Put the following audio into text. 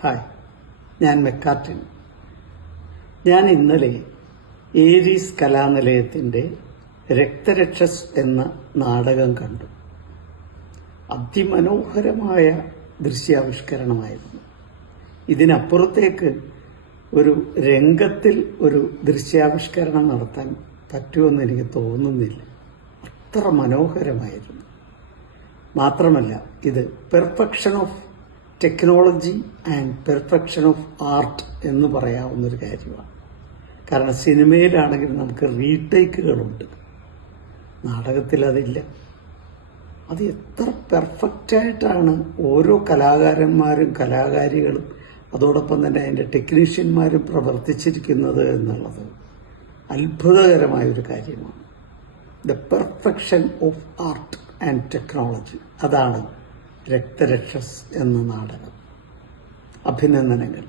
Hi, ഞാൻ McCartin. ഞാൻ ഇന്നലെ ഏരീസ് കലാനിലയത്തിൻ്റെ രക്തരക്ഷസ് എന്ന നാടകം കണ്ടു. അതിമനോഹരമായ ദൃശ്യാവിഷ്കരണമായിരുന്നു. ഇതിനപ്പുറത്തേക്ക് ഒരു രംഗത്തിൽ ഒരു ദൃശ്യാവിഷ്കരണം നടത്താൻ പറ്റുമെന്ന് എനിക്ക് തോന്നുന്നില്ല. അത്ര മനോഹരമായിരുന്നു. മാത്രമല്ല, ഇത് perfection of technology and perfection of art എന്ന് പറയാവുന്നൊരു കാര്യമാണ്. കാരണം സിനിമയിലാണെങ്കിൽ നമുക്ക് റീടേക്കുകളുണ്ട്, നാടകത്തിൽ അതില്ല. അത് എത്ര പെർഫെക്റ്റായിട്ടാണ് ഓരോ കലാകാരന്മാരും കലാകാരികളും അതോടൊപ്പം തന്നെ അതിൻ്റെ ടെക്നീഷ്യന്മാരും പ്രവർത്തിച്ചിരിക്കുന്നത് എന്നുള്ളത് അത്ഭുതകരമായൊരു കാര്യമാണ്. The perfection of art and technology, അതാണ് രക്തരക്ഷസ് എന്ന നാടകം. അഭിനന്ദനങ്ങൾ.